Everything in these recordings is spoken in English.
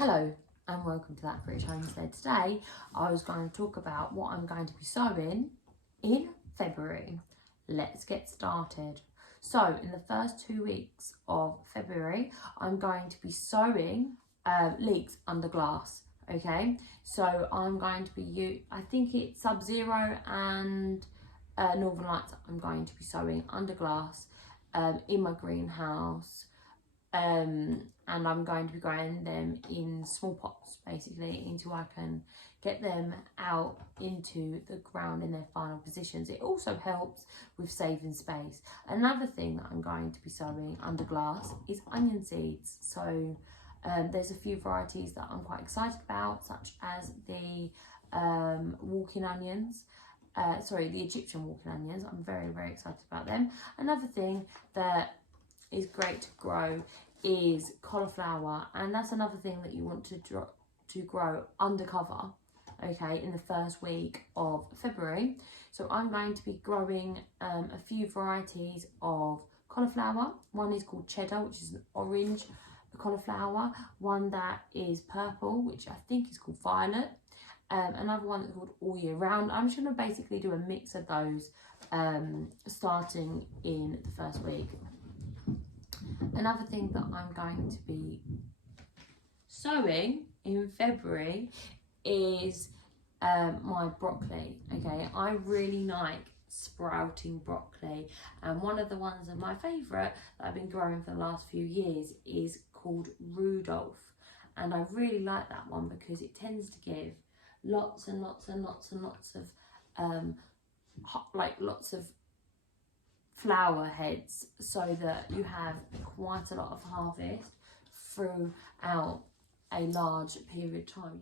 Hello and welcome to That British Homestead. Today I was going to talk about what I'm going to be sowing in February. Let's get started. So in the first 2 weeks of February I'm going to be sowing leeks under glass. Okay, so I'm going to be, I think it's Sub-Zero and Northern Lights I'm going to be sowing under glass in my greenhouse. And I'm going to be growing them in small pots basically until I can get them out into the ground in their final positions. It also helps with saving space. Another thing that I'm going to be sowing under glass is onion seeds. So there's a few varieties that I'm quite excited about, such as the walking onions. The Egyptian walking onions. I'm very excited about them. Another thing that is great to grow is cauliflower, and that's another thing that you want to grow undercover, okay, in the first week of February. So I'm going to be growing a few varieties of cauliflower. One is called cheddar, which is an orange cauliflower. One that is purple, which I think is called violet. Another one that's called all year round. I'm just going to basically do a mix of those starting in the first week. Another thing that I'm going to be sowing in February is my broccoli. Okay, I really like sprouting broccoli, and one of the ones of my favourite that I've been growing for the last few years is called Rudolph, and I really like that one because it tends to give lots and lots of lots of flower heads, so that you have quite a lot of harvest throughout a large period of time.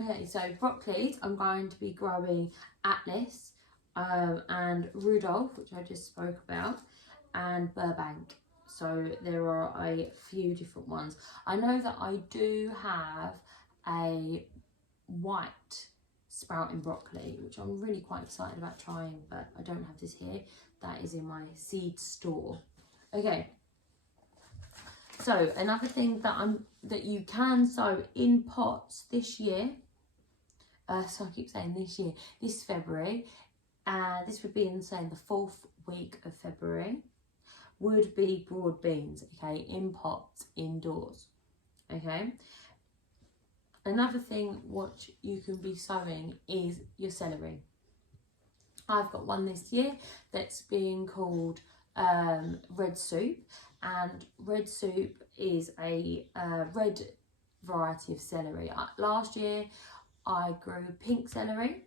Okay, so broccoli I'm going to be growing Atlas and Rudolph, which I just spoke about, and Burbank. So there are a few different ones. I know that I do have a white sprouting broccoli, which I'm really quite excited about trying, but I don't have this here. That is in my seed store. Okay, so another thing that you can sow in pots this year, so I keep saying this February, and this would be in, say, the 4th week of February, would be broad beans, okay, in pots indoors. Okay, another thing what you can be sowing is your celery. I've got one this year that's being called red soup, and red soup is a red variety of celery. Last year I grew pink celery,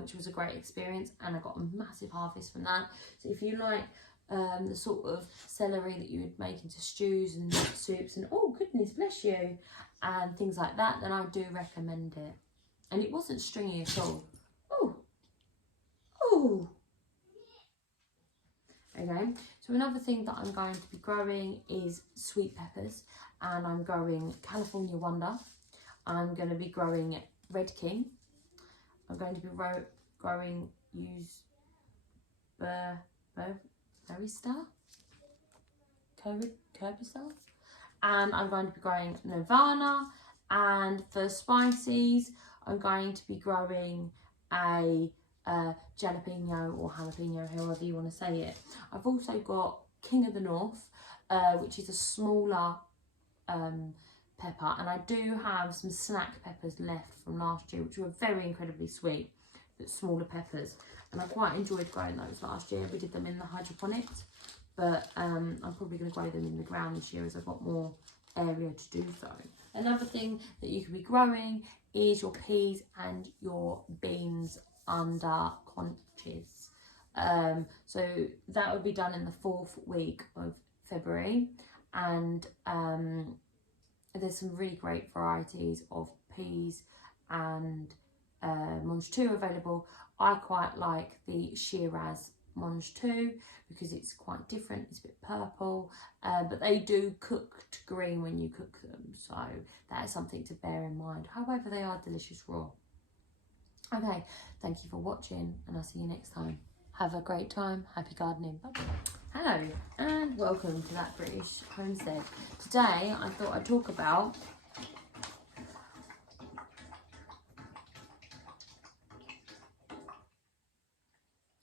which was a great experience, and I got a massive harvest from that. So if you like the sort of celery that you would make into stews and soups and, oh goodness bless you, and things like that, then I do recommend it. And it wasn't stringy at all. Okay, so another thing that I'm going to be growing is sweet peppers, and I'm growing California Wonder. I'm going to be growing Red King. I'm going to be growing Curbistar, and I'm going to be growing Nirvana. And for spices, I'm going to be growing a jalapeno or jalapeno, however you want to say it. I've also got King of the North, which is a smaller pepper, and I do have some snack peppers left from last year, which were very incredibly sweet, but smaller peppers, and I quite enjoyed growing those last year. We did them in the hydroponics, but I'm probably going to grow them in the ground this year as I've got more area to do so. Another thing that you could be growing is your peas and your beans under conches. So that would be done in the 4th week of February, and there's some really great varieties of peas and Monge 2 available. I quite like the Shiraz Monge 2 because it's quite different, it's a bit purple, but they do cook to green when you cook them, so that is something to bear in mind. However, they are delicious raw. Okay, thank you for watching, and I'll see you next time. Have a great time. Happy gardening. Bye. Hello, and welcome to That British Homestead. Today, I thought I'd talk about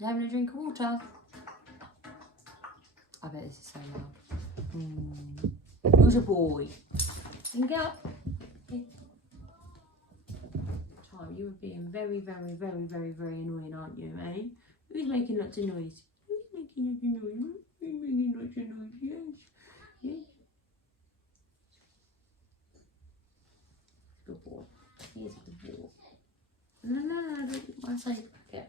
You having a drink of water? I bet this is so loud. Who's a boy? And get up. Time, you are being very, very, very, very, very annoying, aren't you, eh? Who's making lots of noise? Who's making lots of noise? Who's making lots of noise? Yes. Yes. Good boy. He's a good boy. No, I say, yeah.